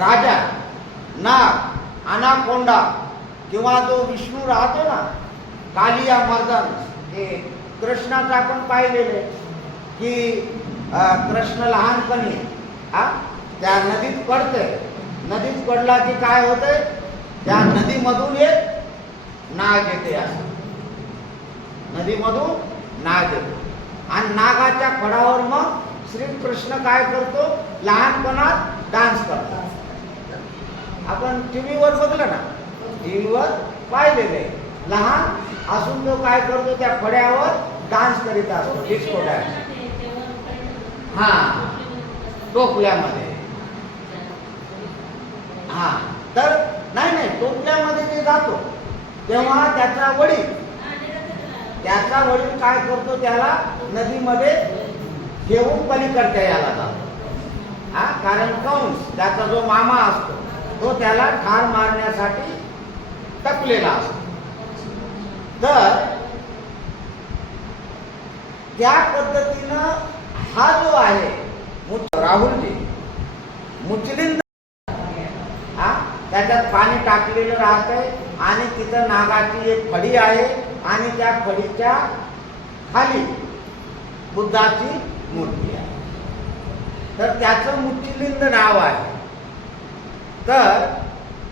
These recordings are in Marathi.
राजा नाग अनाकोंडा किंवा जो विष्णू राहतो ना कालिया मर्दन हे कृष्णाचं आपण पाहिलेले की कृष्ण लहानपणी हा त्या नदीत पडते नदीत पडला की काय होते त्या नदीमधून एक नाग येते असं. नदीमधून नाग येतो. आणि नागाच्या फडावर मग श्रीकृष्ण काय करतो? लहानपणात डान्स करतात आपण टीव्हीवर बघलं ना टीव्हीवर आहे लहान असून तो काय करतो त्या फड्यावर डान्स करीत असतो डिस्को डान्स हा टोपल्यामध्ये. हा तर नाही नाही टोपल्यामध्ये जे जातो तेव्हा त्याचा वडील त्याचा वडील काय करतो त्याला नदीमध्ये घेऊन पलीकडच्या याला जातो. हा कारण कंस त्याचा जो मामा असतो तो त्याला ठार मारण्यासाठी टकलेला असतो. तर त्या पद्धतीनं हा जो आहे राहुलजी मुचलिंद हा त्याच्यात पाणी टाकलेलं राहतंय आणि तिथं नागाची एक फडी आहे आणि त्या फडीच्या खाली बुद्धाची मूर्ती आहे. तर त्याचं मुचलिंद नाव आहे. तर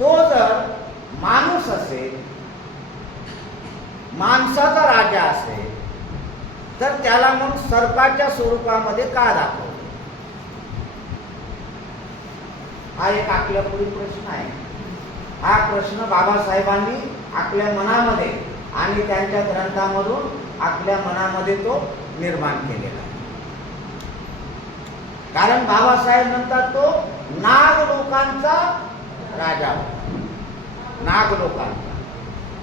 तो जर माणूस असेल माणसाचा राजा असेल तर त्याला मग सर्पाच्या स्वरूपामध्ये का दाखव हा एक आपल्या पुढील प्रश्न आहे. हा प्रश्न बाबासाहेबांनी आपल्या मनामध्ये आणि त्यांच्या ग्रंथामधून आपल्या मनामध्ये तो निर्माण केलेला कारण बाबासाहेब म्हणतात तो नाग लोकांचा राजा. होता नाग लोकांचा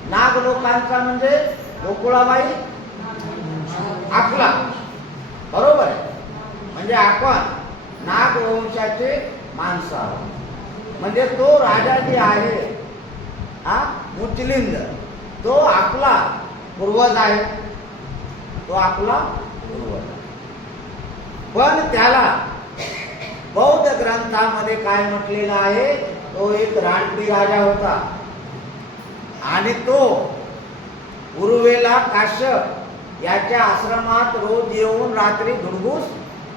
नाग लोकांचा म्हणजे गोकुळाबाई आपला बरोबर आहे. म्हणजे आपण नागवंशाचे माणसं आहोत म्हणजे तो राजा जे आहे हा मुचलिंद तो आपला पूर्वज आहे. तो आपला पूर्वज. आहे पण त्याला बौद्ध ग्रंथामध्ये काय म्हटलेलं आहे? तो एक रानटी राजा होता. आणि तो उर्वेला काश्यप याच्या आश्रमात रोज येऊन रात्री धुडगूस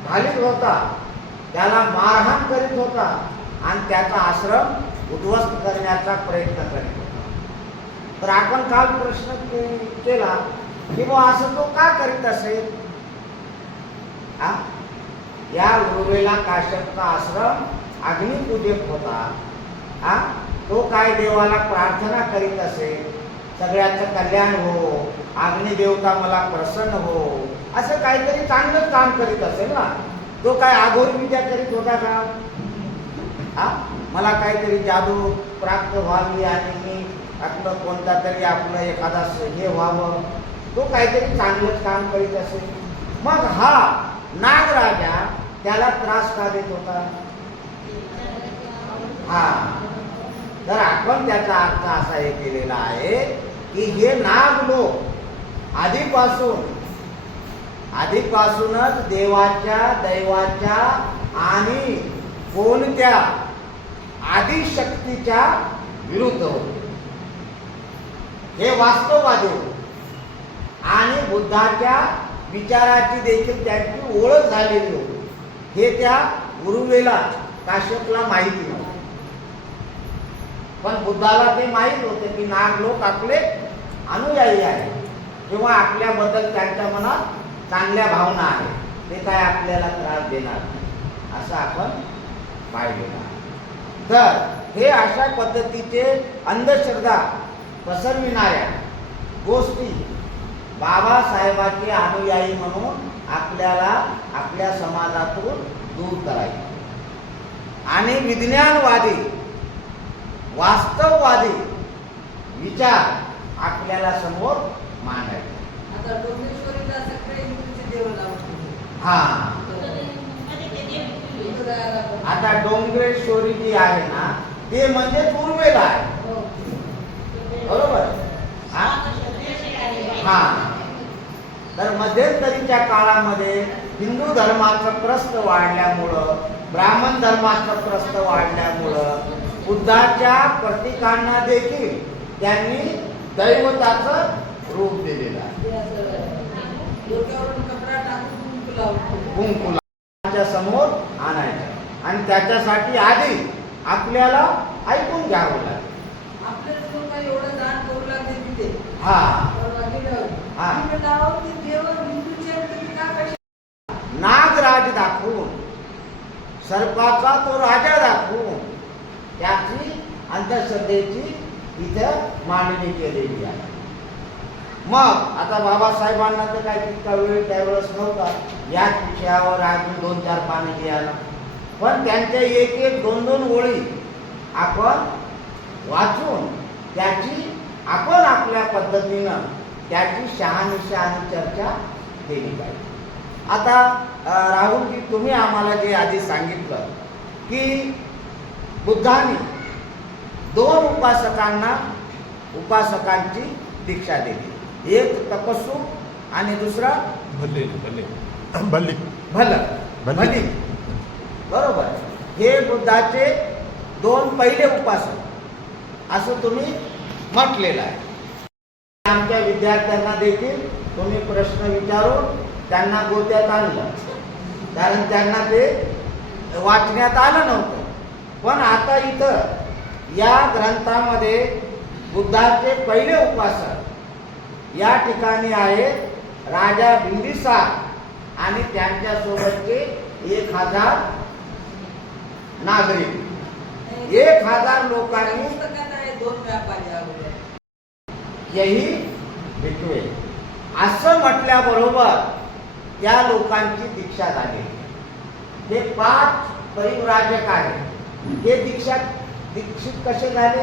घालीत होता. त्याला मारहाण करीत होता आणि त्याचा आश्रम उद्ध्वस्त करण्याचा प्रयत्न करीत होता. तर आपण काल प्रश्न केला की बुवा असं तो का करीत असेल? या उर्वेला काश्यपचा आश्रम अग्निपूजक होता. हा? तो काय देवाला प्रार्थना करीत असेल सगळ्याचं कल्याण हो अग्निदेवता मला प्रसन्न हो. असं काहीतरी चांगलं काम करीत असेल ना? तो काय आघोरी विद्या करीत होता का? हा? मला काहीतरी जादू प्राप्त व्हावी आणि मी आपलं कोणता तरी आपलं एखादा हे व्हावं. तो काहीतरी चांगलंच काम करीत असेल मग हा नागराजा त्याला त्रास का देत होता? हा. तर आपण त्याचा अर्थ असा हे केलेला आहे की हे नाग लोक आधीपासून आधीपासूनच देवाच्या दैवाच्या आणि कोणत्या आदिशक्तीच्या विरुद्ध होते. हे वास्तववादी होते. आणि बुद्धाच्या विचाराची देखील त्यांची ओळख झालेली होती. हे त्या गुरुवेला काश्यपला माहिती नव्हतं. पण बुद्धाला ते माहीत होते की नाग लोक आपले अनुयायी आहे किंवा आपल्याबद्दल त्यांच्या मनात चांगल्या भावना आहेत. ते काय आपल्याला त्रास देणार नाही असं आपण पाहिलेलं आहे. तर हे अशा पद्धतीचे अंधश्रद्धा पसरविणाऱ्या गोष्टी बाबासाहेबांचे अनुयायी म्हणून आपल्याला आपल्या समाजातून दूर करायचे आणि विज्ञानवादी वास्तववादी विचार आपल्याला समोर मांडायचे आता डोंगरेश्वरीला सगळे हिंदूचे देव लावतो. हा. आता डोंगरेश्वरी जी आहे ना ते म्हणजे पूर्वेला आहे हो. बरोबर हा हा तर मध्यंतरीच्या काळामध्ये हिंदू धर्माचं प्रस्त वाढल्यामुळं ब्राह्मण धर्माचं प्रस्त वाढल्यामुळं बुद्धाच्या प्रतीकांना देखील त्यांनी दैवताचं रूप दिलेलं कुंकुलाच्या समोर आणायचं. आणि त्याच्यासाठी आधी आपल्याला ऐकून घ्यावं लागेल. हा. हा. मी म्हणलं, अहो, ते देव हिंदूचे आहेत, तुम्ही का कशा- नागराज दाखवून सर्पाचा तो राजा दाखवून त्याची अंधश्रद्धेची इथं मांडणी केलेली आहे. मग आता बाबासाहेबांना तर काय तितका वेळ त्यावेळेस नव्हता. याच विषयावर अजून दोन चार पाणी लिहायला. पण त्यांच्या एक एक दोन दोन ओळी आपण वाचून त्याची आपण आपल्या पद्धतीनं त्याची शहानिशा आणि चर्चा केली पाहिजे. आता अ, राहुलजी तुम्ही आम्हाला जे आधी सांगितलं की बुद्धाने दोन उपासकांना उपासकांची दीक्षा दिली. एक तपस्सू आणि दुसरा भल्ले भल्ले. भल्ली. भल भली. भली बरोबर. हे बुद्धाचे दोन पहिले उपासक. असं तुम्ही म्हटलेलं आहे. आमच्या विद्यार्थ्यांना देखील तुम्ही प्रश्न विचारून त्यांना गोत्यात आणलं. कारण त्यांना ते वाचण्यात आलं नव्हतं. पण आता इथं या ग्रंथामध्ये बुद्धाचे पहिले उपासक या ठिकाणी आहेत राजा बिंबिसार आणि त्यांच्यासोबतचे एक हजार नागरिक. एक हजार लोकांनी आहे दोन व्यापारी अगोदर. यही भेटवे असं म्हटल्याबरोबर त्या लोकांची दीक्षा झाली. हे पाच परिव्राजक आहे हे दीक्षा दीक्षित कसे झाले?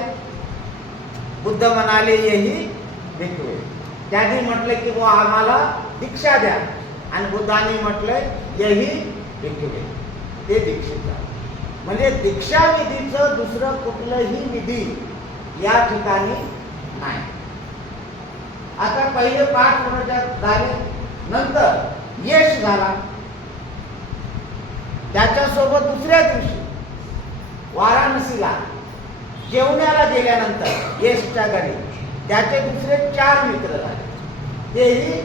बुद्ध म्हणाले येही भेटवे त्यांनी म्हटलं की बुवा आम्हाला दीक्षा द्या. आणि बुद्धांनी म्हटलं येही भेटवे ते दीक्षित झाले. म्हणजे दीक्षा विधीचं दुसरं कुठलंही विधी या ठिकाणी नाही. आता पहिले पाच वर्षात झाले. नंतर यश झाला. त्याच्यासोबत दुसऱ्या दिवशी वाराणसीला जेवण्याला गेल्यानंतर यशच्या घरी त्याचे दुसरे चार मित्र झाले. तेही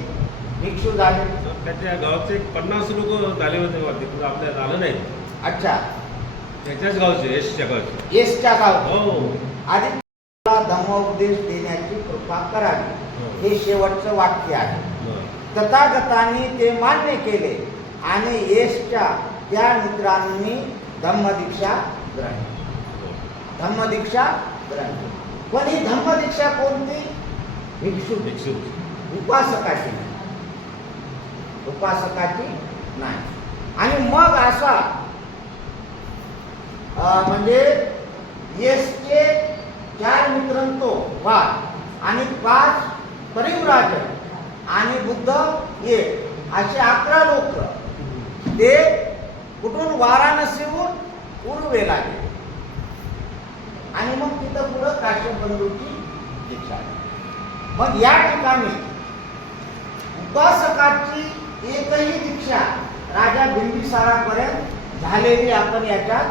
भिक्षू झाले. त्याच्या गावचे पन्नास लोक झाले होते आपल्याला आलं नाही. अच्छा. त्याच्याच गावचे यशच्या गावचे. यशच्या गाव हो. आधी तुला धर्मोपदेश देण्याची कृपा करावी. हे शेवटचं वाक्य आहे. तथागतांनी ते मान्य केले आणि येशच्या त्या मित्रांनी धम्मदीक्षा ग्रहण धम्मदीक्षा ग्रहण. पण ही धम्मदीक्षा कोणती? भिक्षू. भिक्षू. उपासकाची. उपासकाची नाही. आणि मग असा म्हणजे येसचे चार मित्रांतो वाद आणि पाच परिव्राजक आणि बुद्ध एक असे अकरा लोक. ते कुठून वाराणसीहून उर्वेला गेले. आणि मग तिथं पुढं काश्यपबंधूची दीक्षा. मग या ठिकाणी उपासकाची एकही दीक्षा राजा बिंबिसारापर्यंत झालेली आपण याच्यात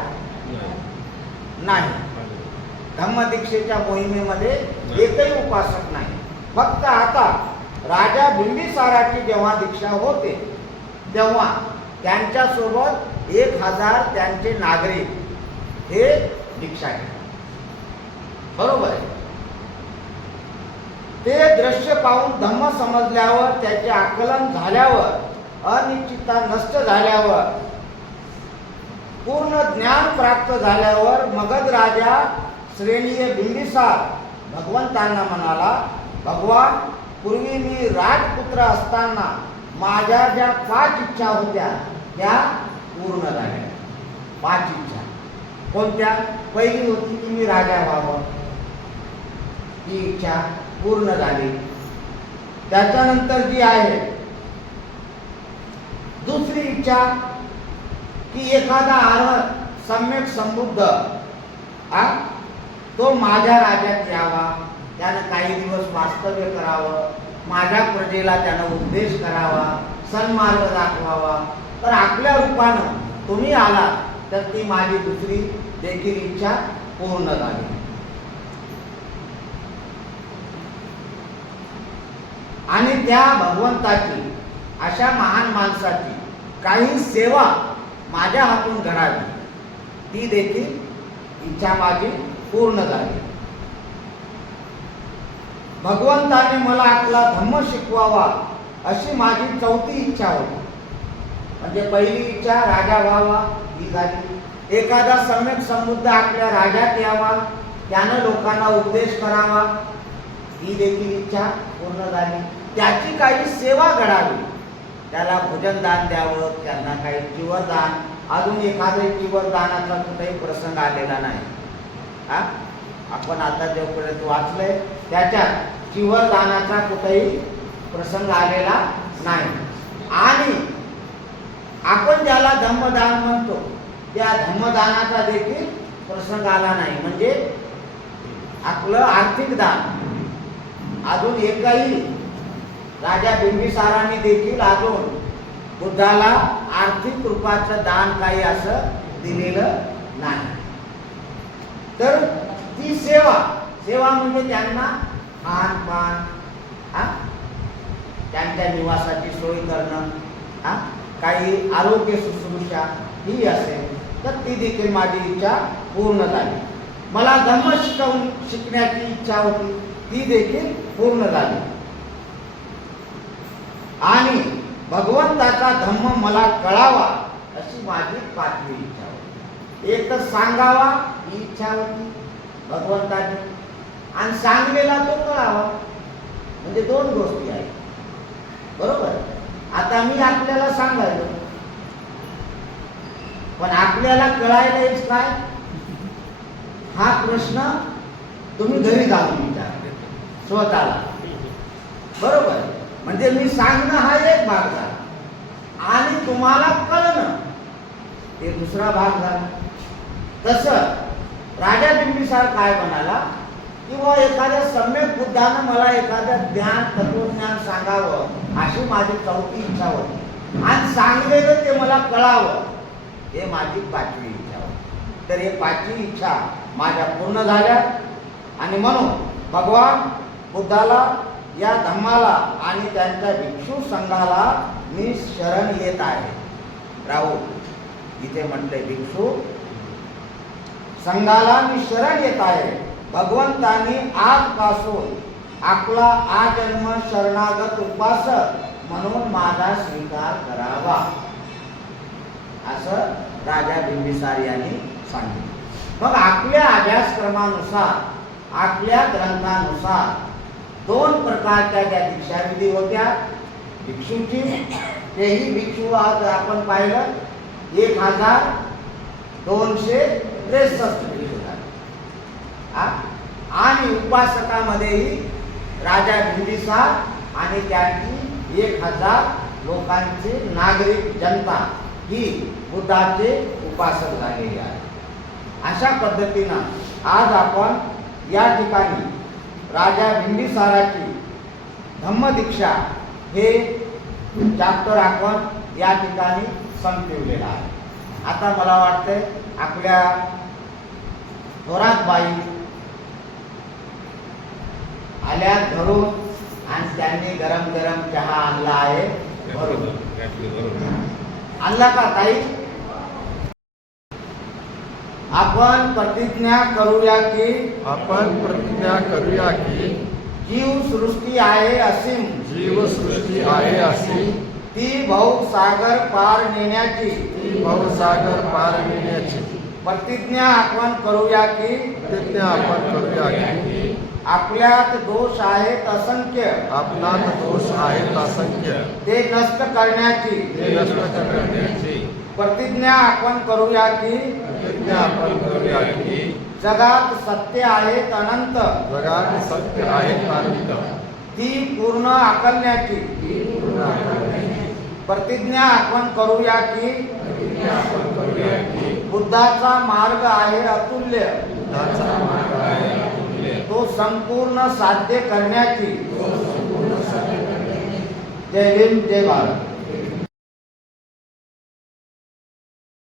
नाही. धम्मदीक्षेच्या मोहिमेमध्ये एकही उपासक नाही. फक्त आता राजा बिंबिसाराची जेव्हा दीक्षा होते तेव्हा त्यांच्यासोबत एक हजार त्यांचे नागरिक हे दीक्षा घेतात. बरोबर आहे. ते दृश्य पाहून धम्म समजल्यावर त्याचे आकलन झाल्यावर अनिश्चितता नष्ट झाल्यावर पूर्ण ज्ञान प्राप्त झाल्यावर मगध राजा श्रेणीय बिंबिसार भगवंतांना म्हणाला भगवान पूर्वी मी राजपुत्र असताना माझ्या ज्या पाच इच्छा होत्या त्या पूर्ण झाल्या. पाच इच्छा. कोणत्या? पहिली होती की मी राजा व्हावं. ही इच्छा पूर्ण झाली. त्याच्यानंतर जी आहे दुसरी इच्छा की एखादा आरत सम्यक समृद्ध आ तो माझ्या राज्यात यावा. त्यानं काही दिवस वास्तव्य करावं माझ्या प्रजेला त्यानं उपदेश करावा सन्मार्ग दाखवावा. तर आपल्या रूपानं तुम्ही आला तर ती माझी दुसरी देखील इच्छा पूर्ण झाली. आणि त्या भगवंताची अशा महान माणसाची काही सेवा माझ्या हातून घडावी. ती देखील इच्छा माझी पूर्ण झाली. भगवंताने मला आपला धम्म शिकवावा अशी माझी चौथी इच्छा होती. म्हणजे पहिली इच्छा राजा व्हावा ही झाली. एखादा सम्यक समृद्ध आपल्या राजात यावा त्यानं लोकांना उपदेश करावा ही देखील इच्छा पूर्ण झाली. त्याची काही सेवा घडावी. त्याला भोजनदान द्यावं त्यांना काही जीवदान अजून एखाद्या जीवदानाचा कुठेही प्रसंग आलेला नाही. हा? आपण आता जोपर्यंत वाचलंय त्याच्यात किंवा दानाचा कुठेही प्रसंग आलेला नाही. आणि आपण ज्याला धम्मदान म्हणतो त्या धम्मदानाचा देखील प्रसंग आला नाही. म्हणजे आपलं आर्थिक दान. अजून एकही राजा बिंबिसारांनी देखील अजून बुद्धाला आर्थिक रूपाचं दान काही असं दिलेलं नाही. तर ती सेवा सेवा म्हणजे त्यांना खान पान हा? त्यांच्या निवासाची सोय करणं. हा? काही आरोग्य शुश्रूषा ही असेल तर ती देखील माझी इच्छा पूर्ण झाली. मला धम्म शिकवून शिकण्याची इच्छा होती ती देखील पूर्ण झाली. आणि भगवंताचा धम्म मला कळावा अशी माझी पाचवी इच्छा होती. एक तर सांगावा ही इच्छा होती भगवंताची. आणि सांगलेला तो कळावा. म्हणजे दोन गोष्टी आहेत. बरोबर? आता मी आपल्याला सांगायलो पण आपल्याला कळायलाच काय? हा प्रश्न तुम्ही घरी जाऊन विचार. स्वतःला. बरोबर? म्हणजे मी सांगणं हा एक भाग झाला. आणि तुम्हाला कळणं ते दुसरा भाग झाला. तस राजा बिंबिसार काय म्हणाला? किंवा एखाद्या सम्यक बुद्धानं मला एखादं ज्ञान तत्वज्ञान सांगावं अशी माझी चौथी इच्छा होती. आणि सांगलेलं ते मला कळावं हे माझी पाचवी इच्छा होती. तर हे पाचवी इच्छा माझ्या पूर्ण झाल्या. आणि म्हणून भगवान बुद्धाला या धम्माला आणि त्यांच्या भिक्षू संघाला मी शरण येत आहे. राहुल इथे म्हटले भिक्षू संघाला मी शरण येत आहे. भगवंतानी आजपासून आपला आजन्म शरणागत उपासक म्हणून माझा स्वीकार करावा. असं राजा बिंबिसार यांनी सांगितलं. मग आपल्या अभ्यासक्रमानुसार आपल्या ग्रंथानुसार दोन प्रकारच्या ज्या दीक्षाविधी होत्या भिक्षूची तेही भिक्षू आज आपण पाहिलं एक हजार दोनशे त्रेसष्ट भिक्षू झाले. आणि उपासकामध्येही राजा बिंबिसार आणि त्यांची एक हजार लोकांची नागरिक जनता ही बुद्धाचे उपासक झालेली आहे. अशा पद्धतीनं आज आपण या ठिकाणी राजा बिंबिसाराची धम्मदीक्षा हे चॅप्टर आपण या ठिकाणी संपविलेलं आहे. आता मला वाटतंय आपल्या थोरात बाई आल्या घरून आणि त्यांनी गरम गरम चहा आणला आहे. भरून आणला का ताई? आपण प्रतिज्ञा करूया की आपण प्रतिज्ञा करूया की जीव सृष्टी आहे असीम. जीवसृष्टी आहे अशी ती भाऊ सागर पार नेण्याची. ती भवसागर पार नेण्याची. प्रतिज्ञा आपण करूया की प्रतिज्ञा आपण करूया की आपल्यात दोष आहेत असंख्य. आपणात दोष आहेत असंख्य. ते नष्ट करण्याची. ते नष्ट करण्याची. प्रतिज्ञा आपण करूया की प्रतिज्ञा आपण करूया की जगात सत्य आहेत अनंत. जगात सत्य आहेत अनंत. ती पूर्ण आकलण्याची. पूर्ण प्रतिज्ञा आपण करूया की प्रतिज्ञा आपण करूया की बुद्धाचा मार्ग आहे अतुल्य. बुद्धाचा मार्ग. तो संपूर्ण साध्य करण्याची. संपूर्ण जय हिंद जय भारत.